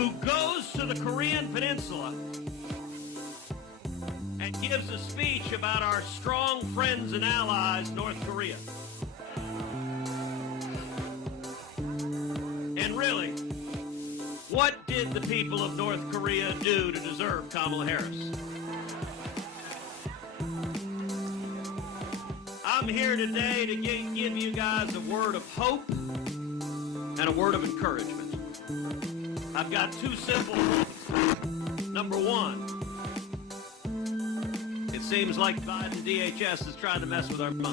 who goes to the Korean Peninsula and gives a speech about our strong friends and allies, North Korea. And really, what did the people of North Korea do to deserve Kamala Harris? I'm here today to give you guys a word of hope and a word of encouragement. I've got two simple points. Number one, it seems like Biden DHS is trying to mess with our mic.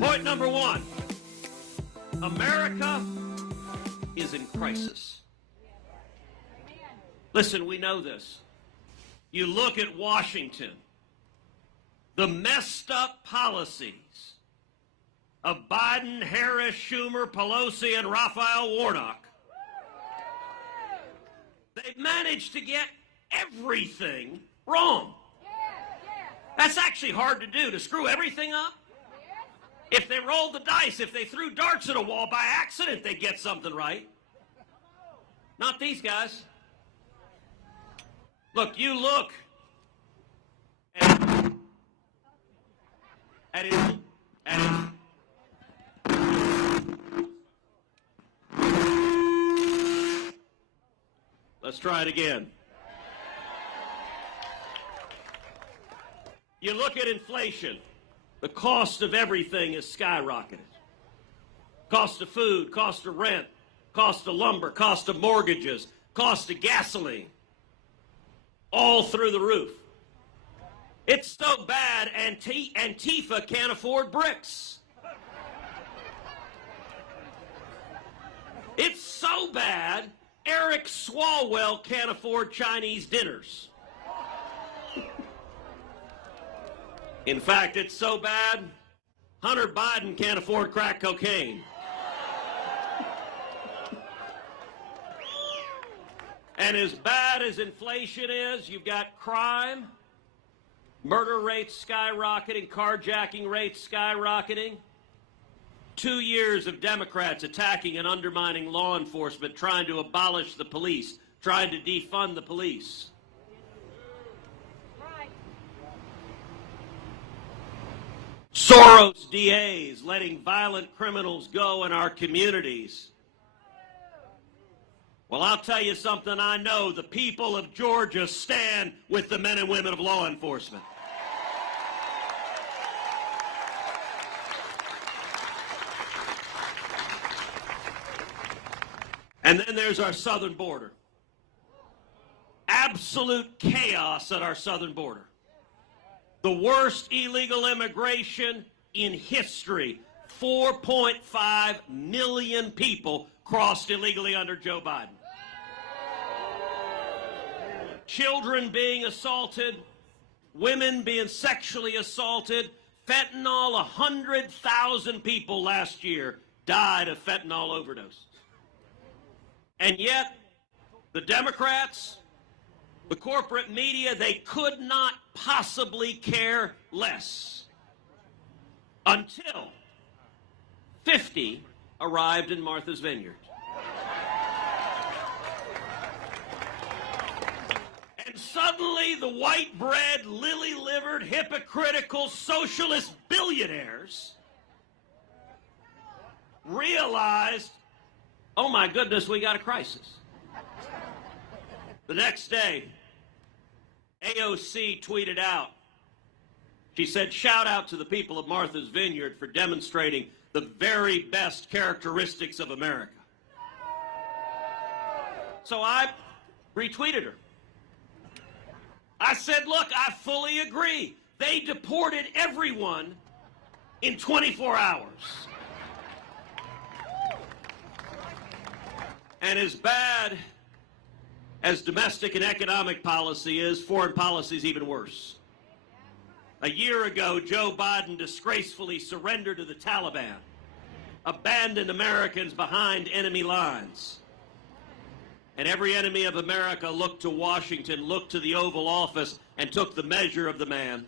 Point number one, America is in crisis. Listen, we know this. You look at Washington, the messed up policies of Biden, Harris, Schumer, Pelosi, and Raphael Warnock. They've managed to get everything wrong. That's actually hard to do, to screw everything up. If they rolled the dice, if they threw darts at a wall by accident, they'd get something right. Not these guys. Look, you look at it. Let's try it again. You look at inflation. The cost of everything is skyrocketed. Cost of food, cost of rent, cost of lumber, cost of mortgages, cost of gasoline. All through the roof. It's so bad, Antifa can't afford bricks. It's so bad, Eric Swalwell can't afford Chinese dinners. In fact, it's so bad, Hunter Biden can't afford crack cocaine. And as bad as inflation is, you've got crime, murder rates skyrocketing, carjacking rates skyrocketing. 2 years of Democrats attacking and undermining law enforcement, trying to abolish the police, trying to defund the police. Soros DAs letting violent criminals go in our communities. Well, I'll tell you something I know. The people of Georgia stand with the men and women of law enforcement. And then there's our southern border. Absolute chaos at our southern border. The worst illegal immigration in history. 4.5 million people crossed illegally under Joe Biden. Children being assaulted, women being sexually assaulted, fentanyl, 100,000 people last year died of fentanyl overdose. And yet, the Democrats, the corporate media, they could not possibly care less until 50 arrived in Martha's Vineyard. And suddenly the white-bread, lily-livered, hypocritical, socialist billionaires realized, oh my goodness, we got a crisis. The next day, AOC tweeted out, she said, shout out to the people of Martha's Vineyard for demonstrating the very best characteristics of America. So I retweeted her. I said, look, I fully agree. They deported everyone in 24 hours. And as bad as domestic and economic policy is, foreign policy is even worse. A year ago, Joe Biden disgracefully surrendered to the Taliban, abandoned Americans behind enemy lines. And every enemy of America looked to Washington, looked to the Oval Office, and took the measure of the man.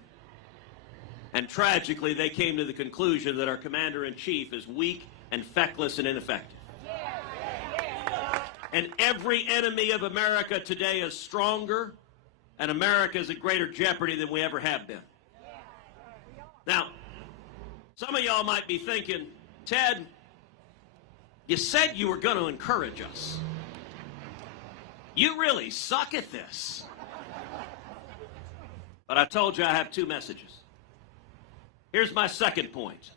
And tragically, they came to the conclusion that our commander-in-chief is weak and feckless and ineffective. And every enemy of America today is stronger, and America is in greater jeopardy than we ever have been. Now, some of y'all might be thinking, Ted, you said you were going to encourage us. You really suck at this. But I told you I have two messages. Here's my second point.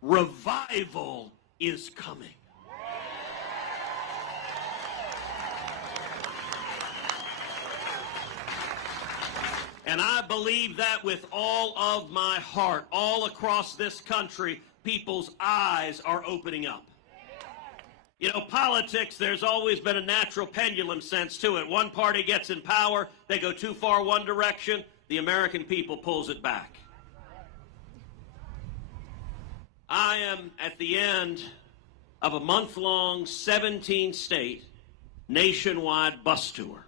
Revival is coming. And I believe that with all of my heart. All across this country, people's eyes are opening up. You know, politics, there's always been a natural pendulum sense to it. One party gets in power, they go too far one direction, the American people pulls it back. I am at the end of a month-long, 17-state, nationwide bus tour.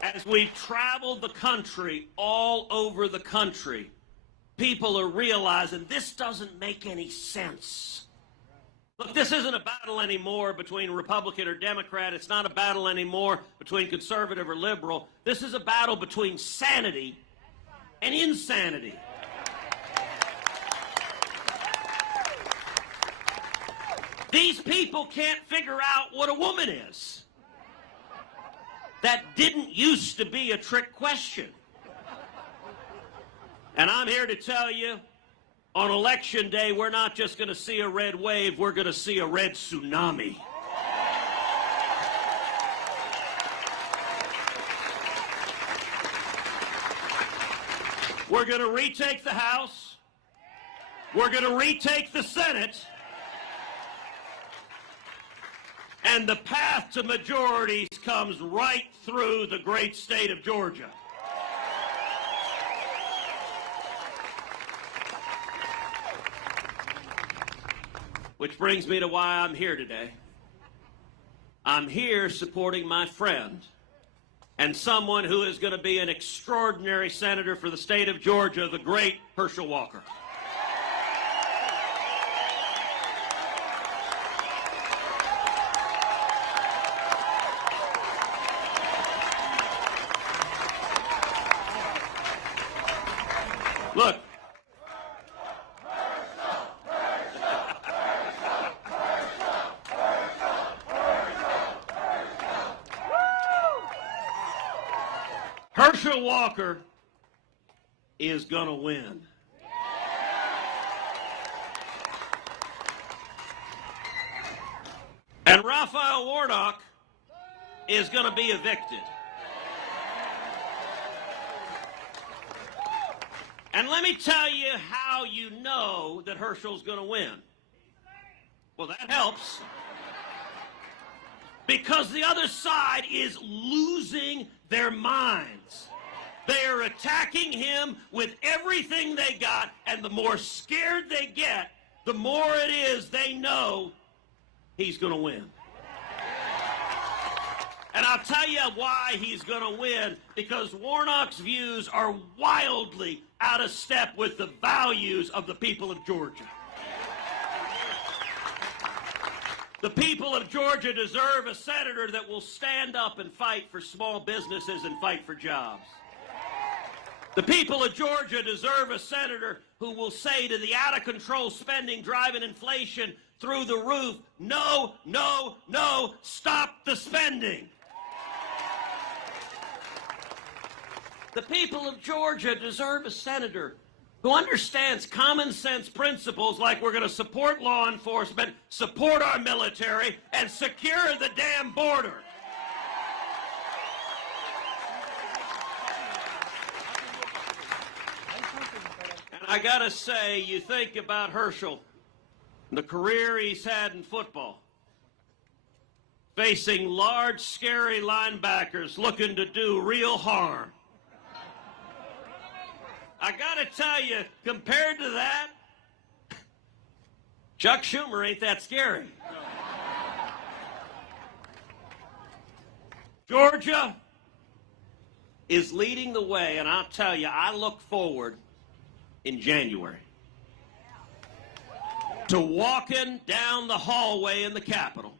As we've traveled the country, all over the country, people are realizing this doesn't make any sense. Look, this isn't a battle anymore between Republican or Democrat. It's not a battle anymore between conservative or liberal. This is a battle between sanity and insanity. These people can't figure out what a woman is. That didn't used to be a trick question. And I'm here to tell you, on Election Day, we're not just going to see a red wave, we're going to see a red tsunami. We're going to retake the House. We're going to retake the Senate. And the path to majorities comes right through the great state of Georgia. Which brings me to why I'm here today. I'm here supporting my friend and someone who is going to be an extraordinary senator for the state of Georgia, the great Herschel Walker. Look. Herschel Walker is gonna win. And Raphael Warnock is gonna be evicted. And let me tell you how you know that Herschel's going to win. Well, that helps. Because the other side is losing their minds. They are attacking him with everything they got, and the more scared they get, the more it is they know he's going to win. And I'll tell you why he's going to win, because Warnock's views are wildly out of step with the values of the people of Georgia. The people of Georgia deserve a senator that will stand up and fight for small businesses and fight for jobs. The people of Georgia deserve a senator who will say to the out-of-control spending driving inflation through the roof, no, no, no, stop the spending. The people of Georgia deserve a senator who understands common sense principles like we're going to support law enforcement, support our military, and secure the damn border. And I got to say, you think about Herschel, the career he's had in football, facing large, scary linebackers looking to do real harm. I gotta tell you, compared to that, Chuck Schumer ain't that scary. Georgia is leading the way, and I'll tell you, I look forward in January. to walking down the hallway in the Capitol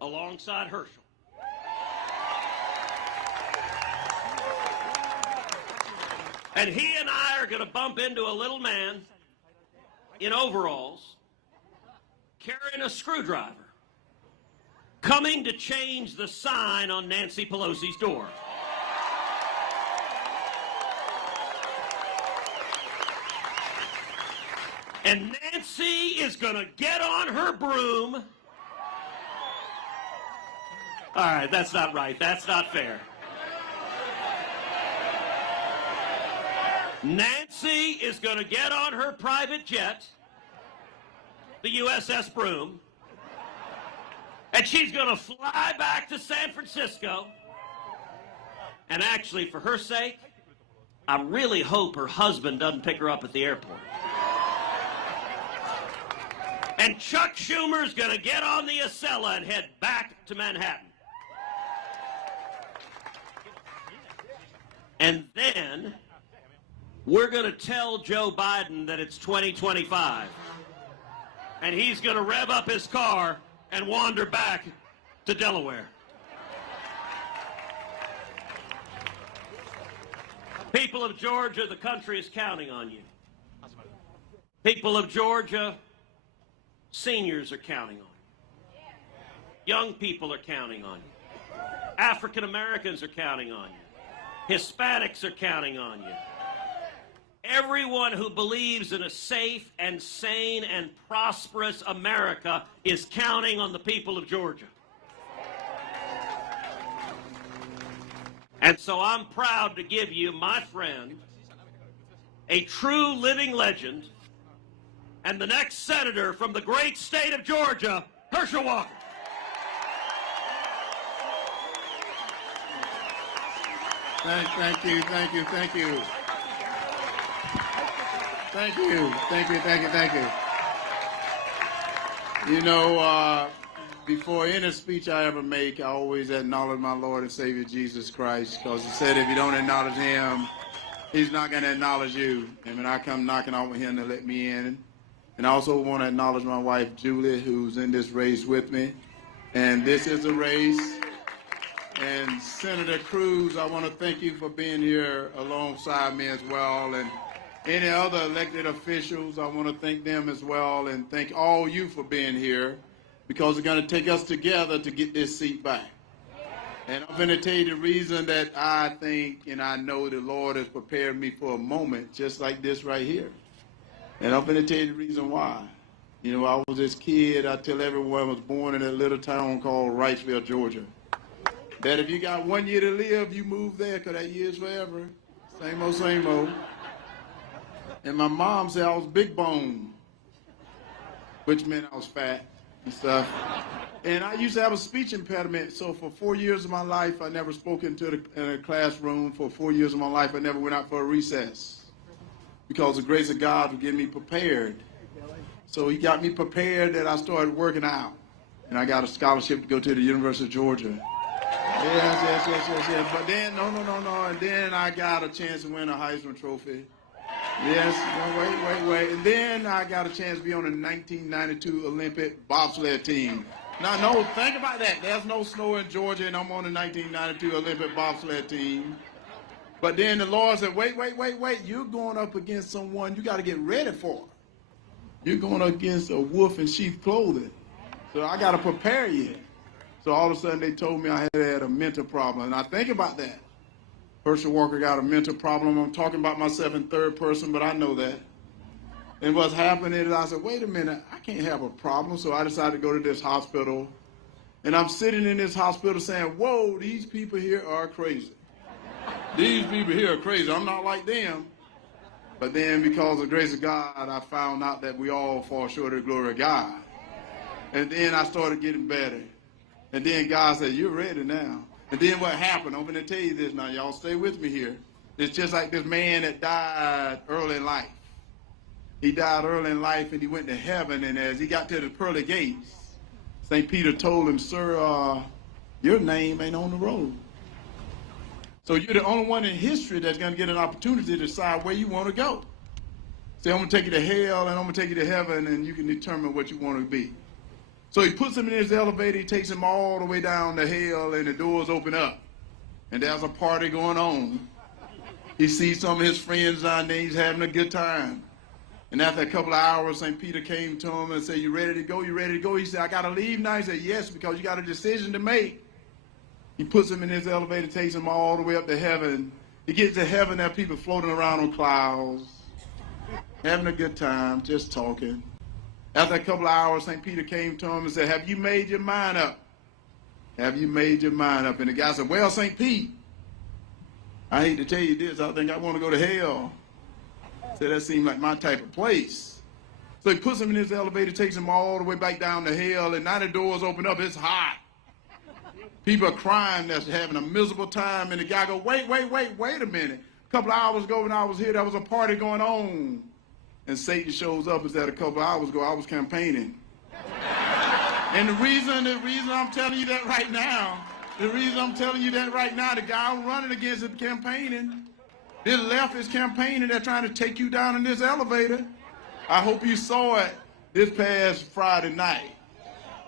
alongside Herschel. And he and I are going to bump into a little man in overalls carrying a screwdriver, coming to change the sign on Nancy Pelosi's door. And Nancy is going to get on her broom. All right, that's not right. That's not fair. Nancy is going to get on her private jet, the USS Broom, and she's going to fly back to San Francisco. And actually, for her sake, I really hope her husband doesn't pick her up at the airport. And Chuck Schumer's going to get on the Acela and head back to Manhattan. And then we're going to tell Joe Biden that it's 2025. And he's going to rev up his car and wander back to Delaware. People of Georgia, the country is counting on you. People of Georgia, seniors are counting on you. Young people are counting on you. African Americans are counting on you. Hispanics are counting on you. Everyone who believes in a safe and sane and prosperous America is counting on the people of Georgia. And so I'm proud to give you, my friend, a true living legend and the next senator from the great state of Georgia, Herschel Walker. Thank you. You know, before any speech I ever make, I always acknowledge my Lord and Savior Jesus Christ, because he said if you don't acknowledge him, he's not going to acknowledge you. And when I come knocking on him to let me in. And I also want to acknowledge my wife, Julie, who's in this race with me. And this is a race. And Senator Cruz, I want to thank you for being here alongside me as well. And any other elected officials, I want to thank them as well, and thank all you for being here, because it's going to take us together to get this seat back. And I'm going to tell you the reason that I think and I know the Lord has prepared me for a moment just like this right here. And I'm going to tell you the reason why. You know, I was this kid, I tell everyone, I was born in a little town called Wrightsville, Georgia. That if you got 1 year to live, you move there, because that year's forever. Same old, same old. And my mom said I was big bone, which meant I was fat and stuff. And I used to have a speech impediment, so for 4 years of my life, I never spoke in a classroom. For 4 years of my life, I never went out for a recess, because the grace of God would get me prepared. So he got me prepared that I started working out. And I got a scholarship to go to the University of Georgia. Yes. But then, no. And then I got a chance to win a Heisman Trophy. Yes, no, wait. And then I got a chance to be on the 1992 Olympic bobsled team. Now, no, think about that. There's no snow in Georgia, and I'm on the 1992 Olympic bobsled team. But then the Lord said, wait. You're going up against someone you got to get ready for. You're going up against a wolf in sheep's clothing. So I got to prepare you. So all of a sudden they told me I had a mental problem. And I think about that. Herschel Walker got a mental problem. I'm talking about myself in third person, but I know that. And what's happening is I said, wait a minute, I can't have a problem. So I decided to go to this hospital. And I'm sitting in this hospital saying, whoa, these people here are crazy. These people here are crazy. I'm not like them. But then because of the grace of God, I found out that we all fall short of the glory of God. And then I started getting better. And then God said, you're ready now. And then what happened, I'm going to tell you this now, y'all stay with me here. It's just like this man that died early in life. He died early in life and he went to heaven, and as he got to the pearly gates, St. Peter told him, sir, your name ain't on the roll. So you're the only one in history that's going to get an opportunity to decide where you want to go. Say, I'm going to take you to hell and I'm going to take you to heaven, and you can determine what you want to be. So he puts him in his elevator, he takes him all the way down to hell, and the doors open up. And there's a party going on. He sees some of his friends down there, he's having a good time. And after a couple of hours, St. Peter came to him and said, you ready to go? You ready to go? He said, I got to leave now. He said, yes, because you got a decision to make. He puts him in his elevator, takes him all the way up to heaven. He gets to heaven, there are people floating around on clouds, having a good time, just talking. After a couple of hours, St. Peter came to him and said, have you made your mind up? Have you made your mind up? And the guy said, well, St. Pete, I hate to tell you this, I think I want to go to hell. Said that seemed like my type of place. So he puts him in his elevator, takes him all the way back down to hell, and now the doors open up, it's hot. People are crying, they're having a miserable time, and the guy goes, wait a minute. A couple of hours ago when I was here, there was a party going on. And Satan shows up and said a couple of hours ago, I was campaigning. And the reason I'm telling you that right now, the guy I'm running against is campaigning. This left is campaigning. They're trying to take you down in this elevator. I hope you saw it this past Friday night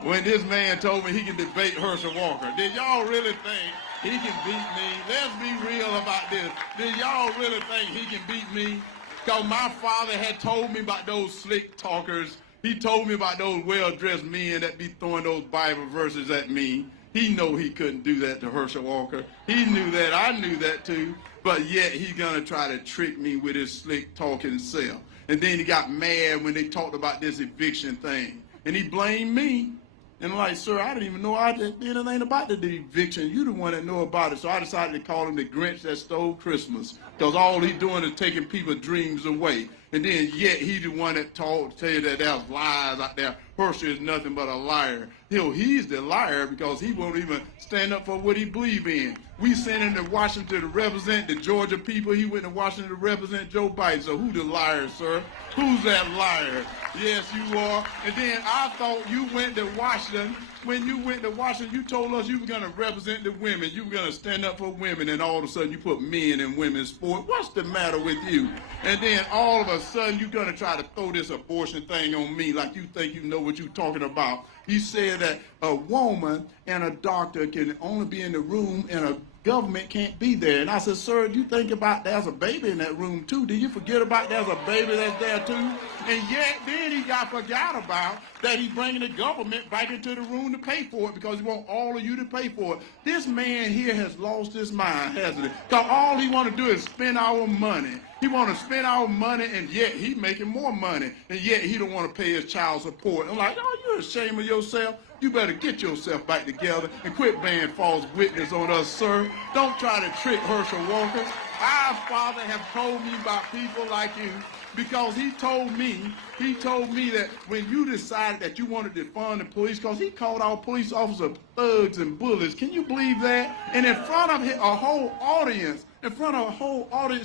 when this man told me he can debate Herschel Walker. Did y'all really think he can beat me? Let's be real about this. Did y'all really think he can beat me? Because my father had told me about those slick talkers. He told me about those well-dressed men that be throwing those Bible verses at me. He know he couldn't do that to Herschel Walker. He knew that. I knew that too. But yet he's going to try to trick me with his slick talking self. And then he got mad when they talked about this eviction thing. And he blamed me. And I'm like, sir, I didn't even know I did anything about the eviction. You the one that know about it. So I decided to call him the Grinch that stole Christmas. Because all he's doing is taking people's dreams away. And then yet he's the one that tell you that there's lies out there. Herschel is nothing but a liar. He's the liar because he won't even stand up for what he believes in. We sent him to Washington to represent the Georgia people. He went to Washington to represent Joe Biden. So who the liar, sir? Who's that liar? Yes, you are. And then I thought you went to Washington. When you went to Washington, you told us you were going to represent the women. You were going to stand up for women, and all of a sudden you put men in women's sport. What's the matter with you? And then all of a sudden you're going to try to throw this abortion thing on me like you think you know what you're talking about. You said that a woman and a doctor can only be in the room and a government can't be there. And I said, sir, you think about there's a baby in that room too. Did you forget about there's a baby that's there too? And yet then he forgot about that he's bringing the government back into the room to pay for it because he wants all of you to pay for it. This man here has lost his mind, hasn't he? Because all he want to do is spend our money. He want to spend our money, and yet he making more money, and yet he don't want to pay his child support. I'm like, oh, you're ashamed of yourself? You better get yourself back together and quit bearing false witness on us, sir. Don't try to trick Herschel Walker. Our father have told me about people like you because he told me that when you decided that you wanted to defund the police, because he called our police officers thugs and bullies. Can you believe that? And in front of a whole audience,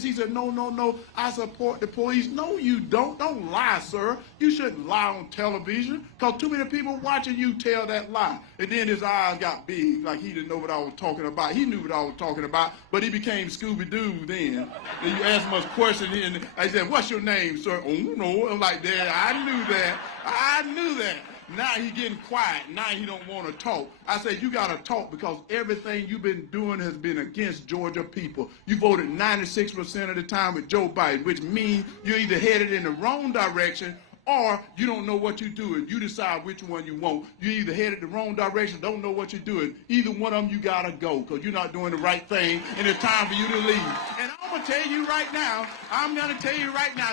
he said, no, I support the police. No, you don't. Don't lie, sir. You shouldn't lie on television because too many people watching you tell that lie. And then his eyes got big, like he didn't know what I was talking about. He knew what I was talking about, but he became Scooby-Doo then. And you asked him a question, and I said, what's your name, sir? Oh, no. I'm like, Dad, I knew that. Now he getting quiet. Now he don't want to talk. I said, you got to talk because everything you've been doing has been against Georgia people. You voted 96% of the time with Joe Biden, which means you're either headed in the wrong direction or you don't know what you're doing. You decide which one you want. You either headed the wrong direction, don't know what you're doing. Either one of them, you got to go because you're not doing the right thing, and it's time for you to leave. And I'm going to tell you right now,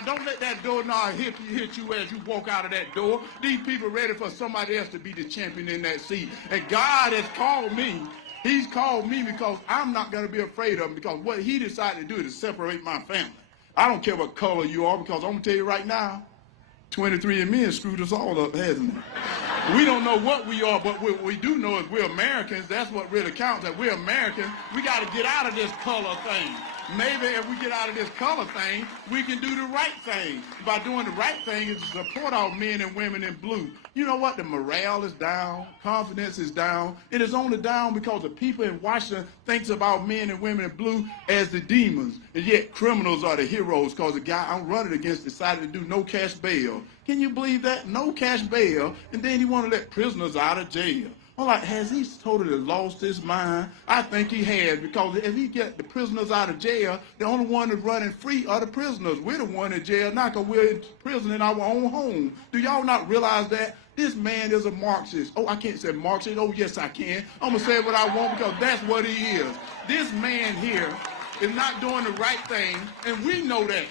don't let that doorknob hit you as you walk out of that door. These people are ready for somebody else to be the champion in that seat. And God has called me. He's called me because I'm not going to be afraid of him because what he decided to do is to separate my family. I don't care what color you are because I'm going to tell you right now, 23andMe has screwed us all up, hasn't it? We don't know what we are, but what we do know is we're Americans. That's what really counts, that we're Americans. We got to get out of this color thing. maybe if we get out of this color thing, we can do the right thing. By doing the right thing is to support our men and women in blue. You know what? The morale is down, confidence is down. It is only down because the people in Washington thinks about men and women in blue as the demons, and yet criminals are the heroes because the guy I'm running against decided to do no cash bail. Can you believe that? No cash bail, and then he want to let prisoners out of jail. I'm like, has he totally lost his mind? I think he has, because if he get the prisoners out of jail, the only one that's running free are the prisoners. We're the one in jail now because we're in prison in our own home. Do y'all not realize that? This man is a Marxist. Oh, I can't say Marxist. Oh, yes, I can. I'm going to say what I want because that's what he is. This man here is not doing the right thing, and we know that.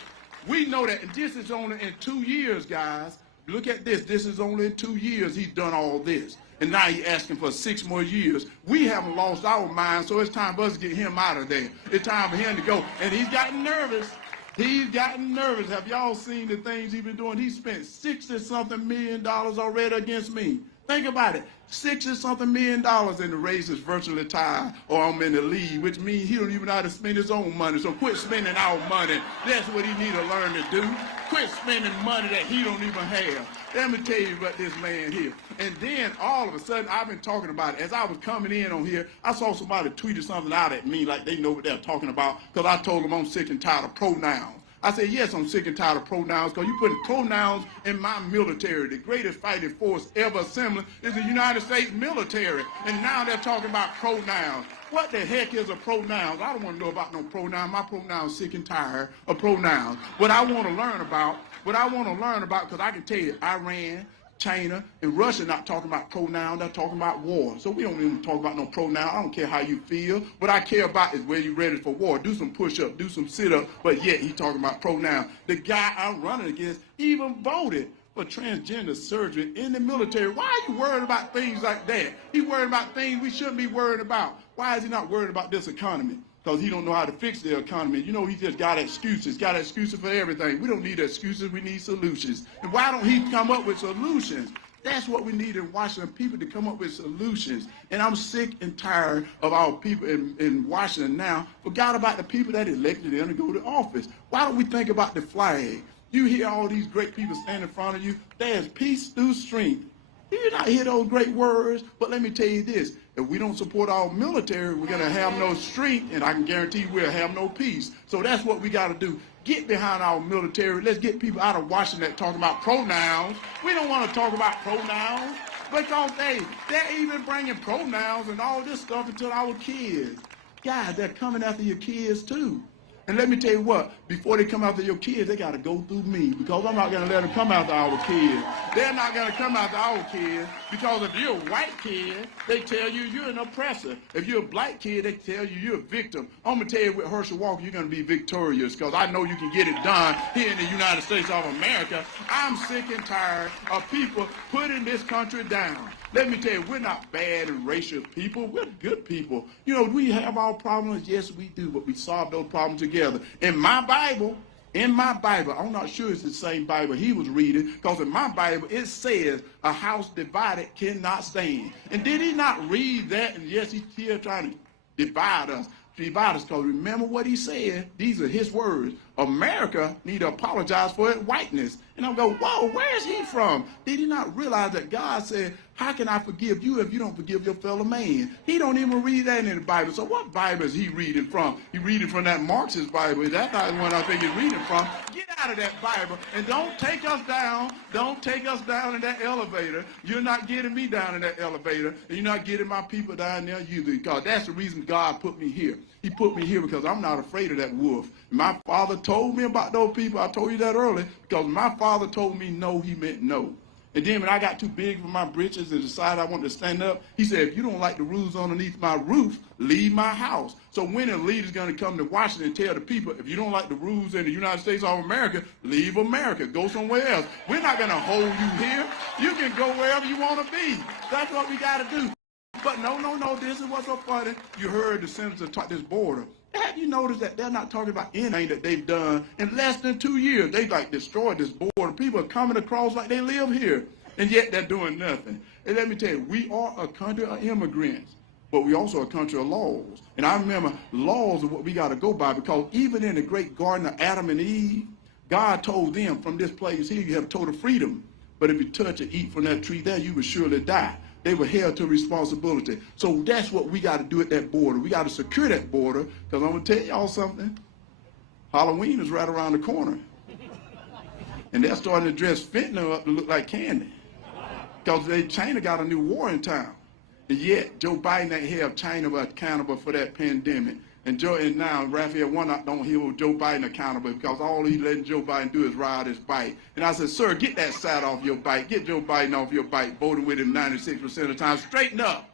We know that, and this is only in 2 years, guys. Look at this. This is only in 2 years he's done all this. And now he's asking for 6 more years. We haven't lost our mind, so it's time for us to get him out of there. It's time for him to go. And he's gotten nervous. He's gotten nervous. Have y'all seen the things he's been doing? He spent $60-something million already against me. Think about it. $60-something million, and the race is virtually tied, or I'm in the lead, which means he don't even know how to spend his own money. So quit spending our money. That's what he need to learn to do. Quit spending money that he don't even have. Let me tell you about this man here. And then all of a sudden, I've been talking about it. As I was coming in on here, I saw somebody tweeted something out at me like they know what they're talking about, because I told them I'm sick and tired of pronouns. I said, yes, I'm sick and tired of pronouns, because you putting pronouns in my military. The greatest fighting force ever assembling is the United States military. And now they're talking about pronouns. What the heck is a pronoun? I don't want to know about no pronoun. My pronoun's sick and tired of pronouns. What I want to learn about, because I can tell you, Iran, China, and Russia not talking about pronouns, they're talking about war. So we don't even talk about no pronoun. I don't care how you feel. What I care about is where you ready for war. Do some push-ups, do some sit-ups, but yet he talking about pronouns. The guy I'm running against even voted for transgender surgery in the military. Why are you worried about things like that? He's worried about things we shouldn't be worried about. Why is he not worried about this economy? Because he don't know how to fix the economy. You know, he just got excuses for everything. We don't need excuses, we need solutions. And why don't he come up with solutions? That's what we need in Washington, people to come up with solutions. And I'm sick and tired of our people in Washington now. Forgot about the people that elected them to go to office. Why don't we think about the flag? You hear all these great people stand in front of you. There's peace through strength. You not hear those great words, but let me tell you this. If we don't support our military, we're going to have no strength, and I can guarantee we'll have no peace. So that's what we got to do. Get behind our military. Let's get people out of Washington that talking about pronouns. We don't want to talk about pronouns because they're even bringing pronouns and all this stuff into our kids. Guys, they're coming after your kids too. And let me tell you what, before they come after your kids, they got to go through me, because I'm not going to let them come after our kids. They're not going to come after our kids, because if you're a white kid, they tell you you're an oppressor. If you're a black kid, they tell you you're a victim. I'm going to tell you with Herschel Walker, you're going to be victorious, because I know you can get it done here in the United States of America. I'm sick and tired of people putting this country down. Let me tell you, we're not bad and racial people. We're good people. You know, we have our problems. Yes, we do, but we solve those problems together. In my Bible, I'm not sure it's the same Bible he was reading, because in my Bible, it says a house divided cannot stand. And did he not read that? And yes, he's still trying to divide us, because remember what he said. These are his words. America need to apologize for its whiteness. And I'll go, whoa, where is he from? Did he not realize that God said, how can I forgive you if you don't forgive your fellow man? He don't even read that in the Bible. So what Bible is he reading from? He reading from that Marxist Bible. That's not the one I think he's reading from. Get out of that Bible and don't take us down. Don't take us down in that elevator. You're not getting me down in that elevator, and you're not getting my people down there either, because that's the reason God put me here. He put me here because I'm not afraid of that wolf. My father told me about those people. I told you that earlier, because my father told me no, he meant no. And then when I got too big for my britches and decided I wanted to stand up, he said, if you don't like the rules underneath my roof, leave my house. So when a leader's going to come to Washington and tell the people, if you don't like the rules in the United States of America, leave America. Go somewhere else. We're not going to hold you here. You can go wherever you want to be. That's what we got to do. But no, this is what's so funny. You heard the senator talk this border. Have you noticed that they're not talking about anything that they've done in less than 2 years? They like destroyed this border. People are coming across like they live here, and yet they're doing nothing. And let me tell you, we are a country of immigrants. but we also a country of laws. And I remember laws are what we got to go by, because even in the great garden of Adam and Eve, God told them, from this place here, you have total freedom. But if you touch or eat from that tree there, you will surely die. They were held to responsibility. So that's what we got to do at that border. We got to secure that border, because I'm going to tell y'all something. Halloween is right around the corner. And they're starting to dress fentanyl up to look like candy, because China got a new war in town. And yet, Joe Biden ain't held China accountable for that pandemic. And now Raphael Warnock don't hold Joe Biden accountable, because all he's letting Joe Biden do is ride his bike. And I said, sir, get that saddle off your bike. Get Joe Biden off your bike, voting with him 96% of the time. Straighten up.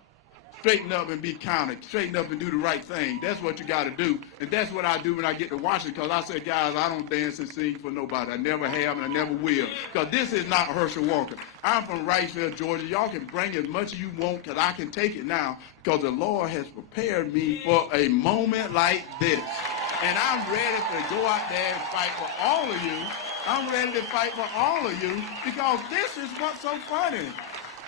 Straighten up and be counted. Straighten up and do the right thing. That's what you got to do. And that's what I do when I get to Washington, because I say, guys, I don't dance and sing for nobody. I never have and I never will. Because this is not Herschel Walker. I'm from Wrightsville, Georgia. Y'all can bring as much as you want, because I can take it now, because the Lord has prepared me for a moment like this. And I'm ready to go out there and fight for all of you. I'm ready to fight for all of you, because this is what's so funny.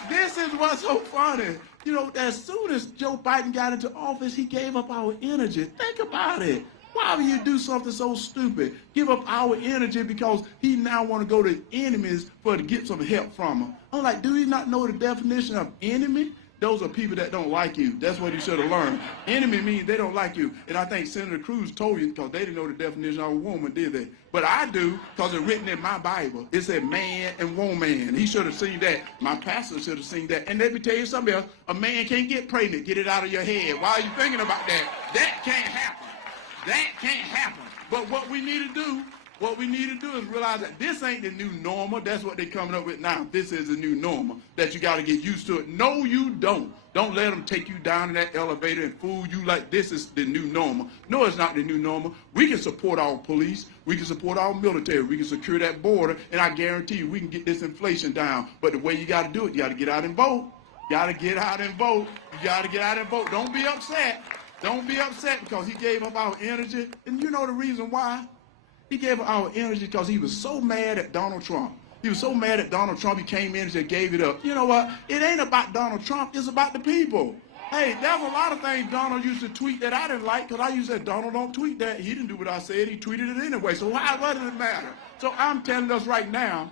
This is what's so funny. You know, as soon as Joe Biden got into office, he gave up our energy. Think about it. Why would you do something so stupid? Give up our energy because he now want to go to enemies to get some help from them. I'm like, do you not know the definition of enemy? Those are people that don't like you. That's what you should have learned. Enemy means they don't like you. And I think Senator Cruz told you, because they didn't know the definition of a woman, did they? But I do, because it's written in my Bible. It said man and woman. He should have seen that. My pastor should have seen that. And let me tell you something else. A man can't get pregnant. Get it out of your head. Why are you thinking about that? That can't happen. That can't happen. But what we need to do is realize that this ain't the new normal. That's what they're coming up with now. This is the new normal, that you got to get used to it. No, you don't. Don't let them take you down in that elevator and fool you like this is the new normal. No, it's not the new normal. We can support our police. We can support our military. We can secure that border. And I guarantee you, we can get this inflation down. But the way you got to do it, you got to get out and vote. You got to get out and vote. You got to get out and vote. Don't be upset. Don't be upset because he gave up our energy. And you know the reason why? He gave up our energy because he was so mad at Donald Trump. He was so mad at Donald Trump, he came in and just gave it up. You know what? It ain't about Donald Trump. It's about the people. Hey, there's a lot of things Donald used to tweet that I didn't like, because I used to say, Donald, don't tweet that. He didn't do what I said. He tweeted it anyway. So what does it matter? So I'm telling us right now,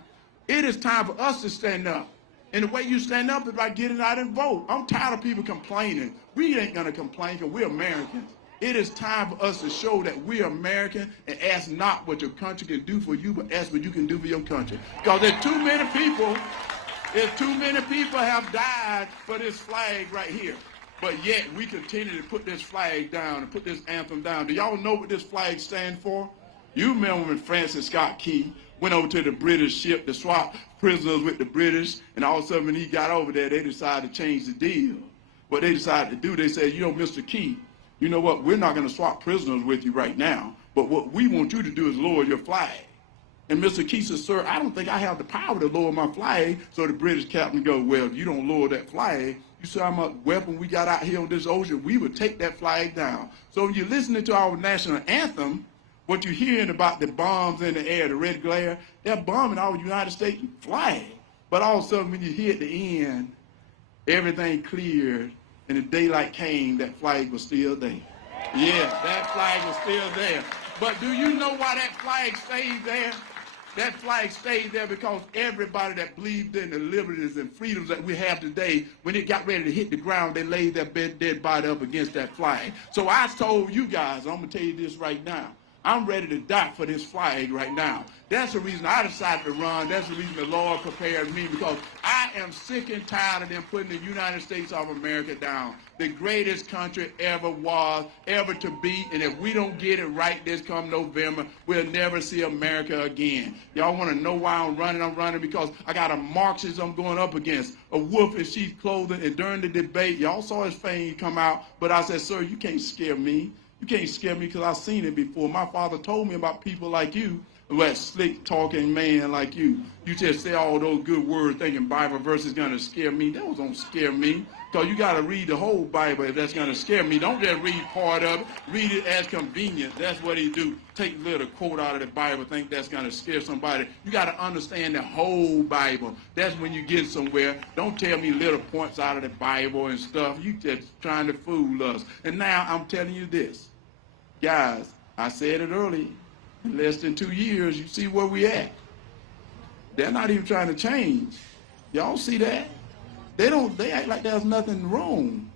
it is time for us to stand up. And the way you stand up is by getting out and vote. I'm tired of people complaining. We ain't going to complain because we're Americans. It is time for us to show that we're American and ask not what your country can do for you, but ask what you can do for your country. Because there's too many people have died for this flag right here. But yet we continue to put this flag down and put this anthem down. Do y'all know what this flag stands for? You remember when Francis Scott Key went over to the British ship to swap prisoners with the British, and all of a sudden when he got over there, they decided to change the deal. What they decided to do, they said, you know, Mr. Key, you know what, we're not going to swap prisoners with you right now, but what we want you to do is lower your flag. And Mr. Key says, sir, I don't think I have the power to lower my flag. So the British captain goes, well, if you don't lower that flag, you see how much weapon we got out here on this ocean, we would take that flag down. So when you're listening to our national anthem, what you're hearing about the bombs in the air, the red glare, they're bombing our United States flag. But all of a sudden when you hear at the end, everything cleared, and the daylight came, that flag was still there. Yeah, that flag was still there. But do you know why that flag stayed there? That flag stayed there because everybody that believed in the liberties and freedoms that we have today, when it got ready to hit the ground, they laid their dead body up against that flag. So I told you guys, I'm going to tell you this right now, I'm ready to die for this flag right now. That's the reason I decided to run. That's the reason the Lord prepared me, because I am sick and tired of them putting the United States of America down. The greatest country ever was, ever to be, and if we don't get it right this come November, we'll never see America again. Y'all want to know why I'm running? I'm running because I got a Marxist I'm going up against, a wolf in sheep's clothing, and during the debate, y'all saw his fame come out, but I said, sir, you can't scare me. You can't scare me because I've seen it before. My father told me about people like you, What slick talking man like you. You just say all those good words thinking Bible verses gonna scare me. That was gonna scare me. Because you gotta read the whole Bible if that's gonna scare me. Don't just read part of it. Read it as convenient. That's what he do. Take a little quote out of the Bible, think that's gonna scare somebody. You gotta understand the whole Bible. That's when you get somewhere. Don't tell me little points out of the Bible and stuff. You just trying to fool us. And now I'm telling you this. Guys, I said it earlier. In less than 2 years, you see where we at. They're not even trying to change. Y'all see that? They act like there's nothing wrong.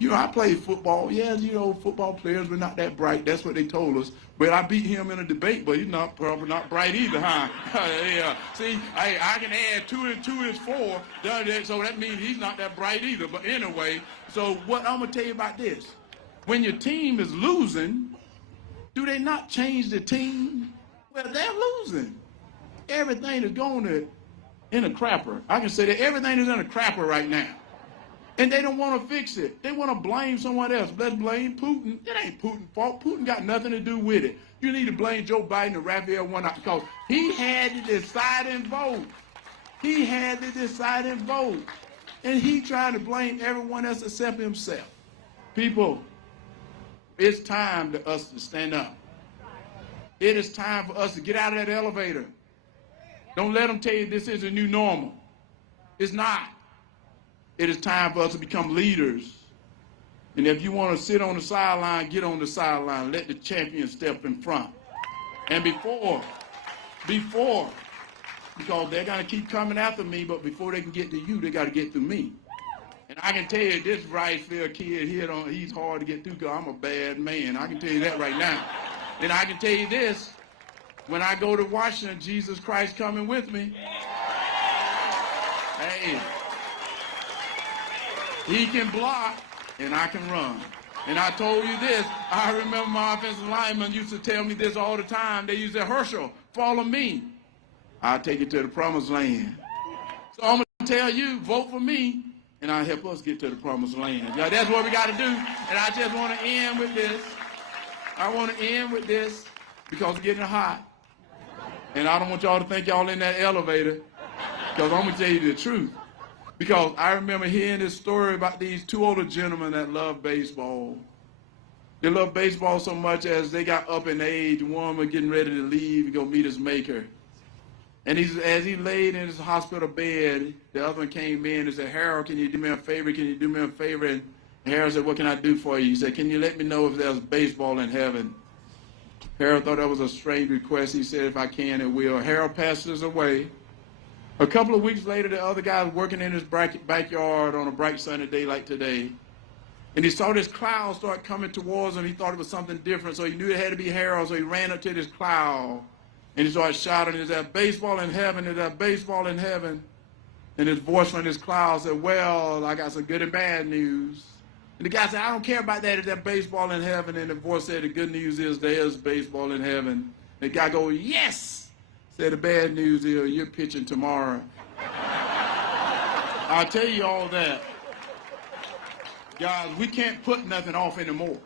You know, I played football. Yes, you know, football players were not that bright. That's what they told us. But I beat him in a debate, but he's probably not bright either, huh? Yeah. See, I can add 2 and 2 is 4. So that means he's not that bright either. But anyway, so what I'm going to tell you about this. When your team is losing, do they not change the team? Well, they're losing. Everything is going in a crapper. I can say that everything is in a crapper right now. And they don't want to fix it. They want to blame someone else. Let's blame Putin. It ain't Putin's fault. Putin got nothing to do with it. You need to blame Joe Biden and Raphael Warnock because he had the deciding vote. He had the deciding vote. And he tried to blame everyone else except himself. People, it's time for us to stand up. It is time for us to get out of that elevator. Don't let them tell you this is a new normal. It's not. It is time for us to become leaders. And if you want to sit on the sideline, get on the sideline. Let the champion step in front. And before, because they're going to keep coming after me, but before they can get to you, they got to get through me. And I can tell you, this Ricefield kid here, he's hard to get through because I'm a bad man. I can tell you that right now. And I can tell you this, when I go to Washington, Jesus Christ coming with me. Hey, he can block and I can run. And I told you this, I remember my offensive lineman used to tell me this all the time. They used to say, Herschel, follow me. I'll take you to the promised land. So I'm going to tell you, vote for me. And I'll help us get to the promised land. Yeah, that's what we got to do. And I just want to end with this. I want to end with this because it's getting hot. And I don't want y'all to think y'all in that elevator because I'm going to tell you the truth. Because I remember hearing this story about these 2 older gentlemen that love baseball. They love baseball so much as they got up in age. One was getting ready to leave and go meet his maker. And as he laid in his hospital bed, the other one came in and said, Harold, can you do me a favor? Can you do me a favor? And Harold said, what can I do for you? He said, can you let me know if there's baseball in heaven? Harold thought that was a strange request. He said, if I can, it will. Harold passes away. A couple of weeks later, the other guy was working in his backyard on a bright sunny day like today. And he saw this cloud start coming towards him. He thought it was something different, so he knew it had to be Harold, so he ran up to this cloud. And he started shouting, is there baseball in heaven? Is there baseball in heaven? And his voice from this cloud said, well, I got some good and bad news. And the guy said, I don't care about that. Is there baseball in heaven? And the voice said, the good news is there is baseball in heaven. And the guy goes, yes. Said, the bad news is you're pitching tomorrow. I'll tell you all that. Guys, we can't put nothing off anymore.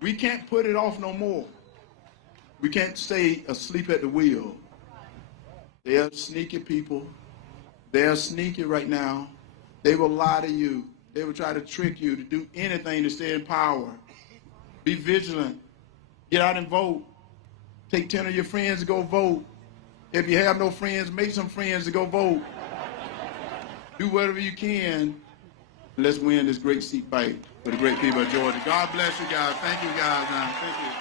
We can't put it off no more. We can't stay asleep at the wheel. They are sneaky people. They are sneaky right now. They will lie to you. They will try to trick you to do anything to stay in power. Be vigilant. Get out and vote. Take 10 of your friends to go vote. If you have no friends, make some friends to go vote. Do whatever you can. Let's win this great seat fight for the great people of Georgia. God bless you guys. Thank you guys. Thank you.